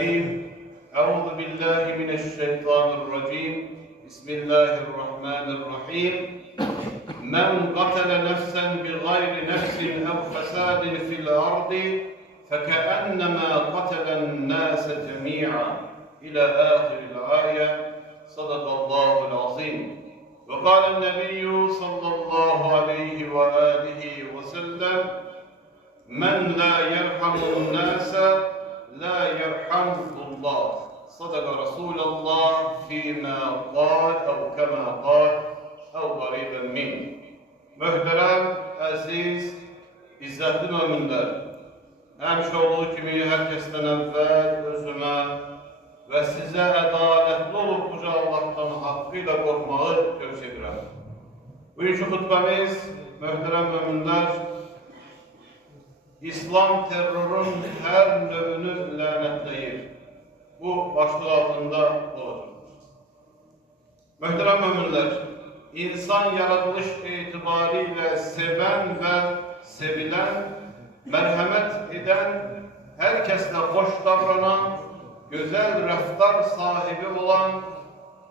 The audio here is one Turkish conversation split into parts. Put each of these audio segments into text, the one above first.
الكريم. أعوذ بالله من الشيطان الرجيم. بسم الله الرحمن الرحيم. من قتل نفسا بغير نفس أو فساد في الأرض فكأنما قتل الناس جميعا إلى آخر الآية. صدق الله العظيم. وقال النبي صلى الله عليه وآله وسلم: من لا يرحم الناس لا يرحمه الله. صدق رسول الله فيما قال أو كما قال أو قريبا منه. Möhtərəm, əziz, izzətli möminlər, həmişə olduğu kimi hər kəsdən əvvəl özümə və sizə ədalətli olub uca Allahdan haqqı ilə qorxmağı tövsiyə edirəm. Bugünkü xutbəmiz, möhtərəm möminlər, İslam terrorun hər növünü lənətləyir. Bu başlıq altında olacaq. Möhtərəm möminlər, insan yaradılış etibariyle seven ve sevilen, merhamet eden, herkesle hoş davranan, güzel rəftar sahibi olan,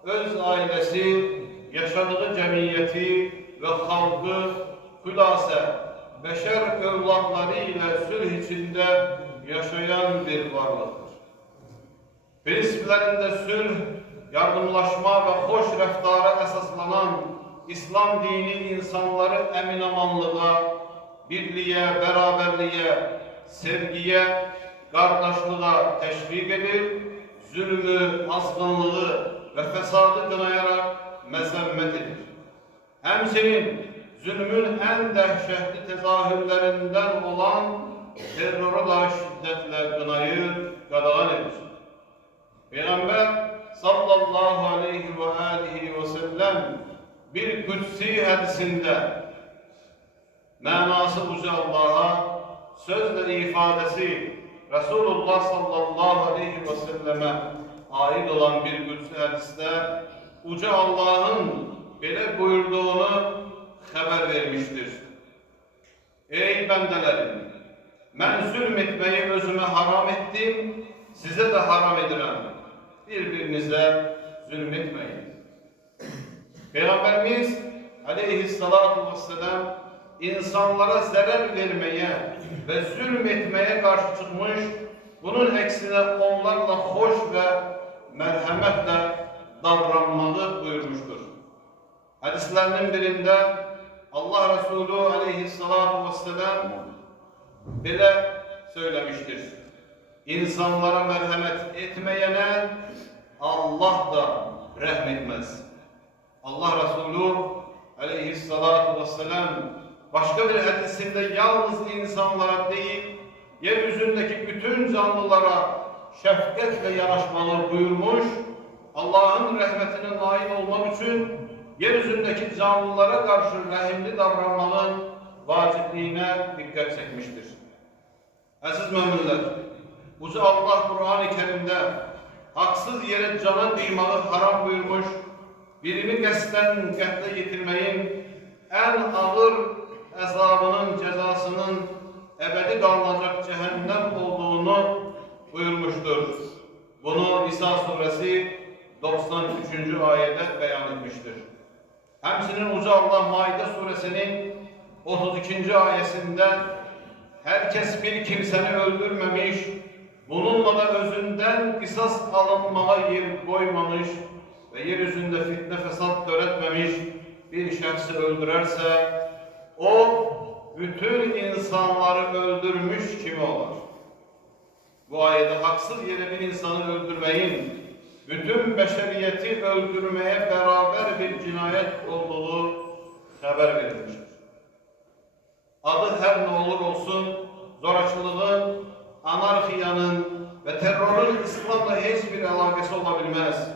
öz ailesi, yaşadığı cemiyeti ve halkı hülase, beşer evlatları ile sülh içinde yaşayan bir varlıktır. Prensiplerinde sülh, yardımlaşma ve hoş rəftara əsaslanan İslam dini insanları əminamanlığa, birliğe, beraberliğe, sevgiye, kardeşliğe teşvik edir, zulmü, azgınlığı ve fesadı qınayarak məzəmmət edir. Həmçinin zulmün en dəhşətli tezahürlerinden olan terroru da şiddetle qınayır, qadağan edir. Peygamber sallallahu aleyhi ve alihi ve sellem bir kutsi hadisinde manası uca Allah'a sözle ifadesi Resulullah sallallahu aleyhi ve selleme ait olan bir kutsi hadiste uca Allah'ın böyle buyurduğunu haber vermiştir. Ey bendelerim, ben zulmetmeyi özüme haram ettim, size de haram edirəm. Birbirinize zulmetmeyin. Peygamberimiz aleyhissalatu vesselam insanlara zarar vermeye ve zulmetmeye karşı çıkmış, bunun eksine onlarla hoş ve merhametle davranmalı buyurmuştur. Hadislerinin birinde Allah Resulü aleyhissalatu vesselam böyle söylemiştir: İnsanlara merhamet etmeyene Allah da rahmetmez. Allah Resulü aleyhissalatu vesselam başka bir hadisinde yalnız insanlara değil, yeryüzündeki bütün canlılara şefkatle yanaşmalı buyurmuş, Allah'ın rahmetine nail olmak için yeryüzündeki canlılara karşı rahimli davranmanın vacipliğine dikkat çekmiştir. Aziz müminler, Uca Allah Kur'an-ı Kerim'de haksız yere cana kıymağı haram buyurmuş, birini qəsdən qətlə yetirməyin en ağır əzabının, cezasının ebedi qalınacaq cehennem olduğunu buyurmuştur. Bunu Nisa suresi 93. ayette beyan etmiştir. Həmçinin Uca Allah Maide suresinin 32. ayesinde herkes bir kimseni öldürmemiş, bununla da özünden kısas alınmaya yer koymamış ve yeryüzünde fitne fesat töretmemiş bir şahsı öldürerse, o bütün insanları öldürmüş kimi olur? Bu ayette haksız yere bir insanı öldürmeyin, bütün beşeriyeti öldürmeye beraber bir cinayet olduğu haber verilmiştir. Adı her ne olur olsun, zorakılığın, anarxiyanın ve terörün İslam'la hiçbir alakası olabilmez.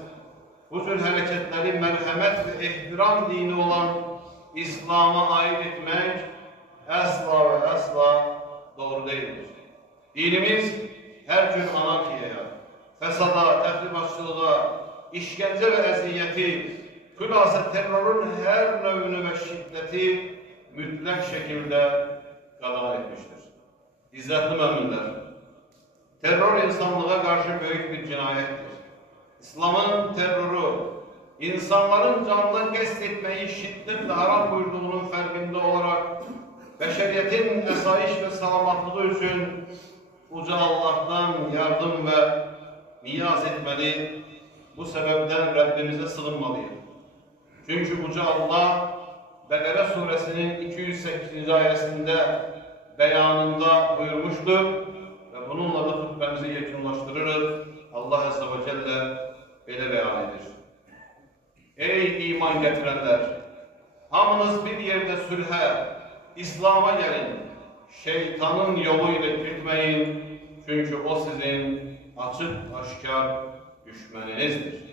Bu tür hareketleri merhamet ve ihtiram dini olan İslam'a ait etmek asla ve asla doğru değildir. Dinimiz her gün anarxiyaya, fesada, tehribatçılığa, işkence ve eziyeti, hülasa terörün her növünü ve şiddeti mütlak şekilde qadağan etmiştir. İzzətli müminlər, Terör insanlığa karşı büyük bir cinayettir. İslam'ın terörü, insanların canını test etmeyi şiddetle haram buyurduğunun farkında olarak beşeriyetin esayiş ve selamatlığı için Uca Allah'tan yardım ve niyaz etmeli. Bu sebepten Rabbimize sığınmalıyız. Çünkü Uca Allah Bekara suresinin 208. ayetinde beyanında buyurmuştur ve bununla da hutbemizi yekunlaştırırız. Allah Azze ve Celle böyle beyan edir. Ey iman getirenler! Hamınız bir yerde sülhe, İslam'a gelin. Şeytanın yoluyla gitmeyin. Çünkü o sizin açık aşikar düşmanınızdır.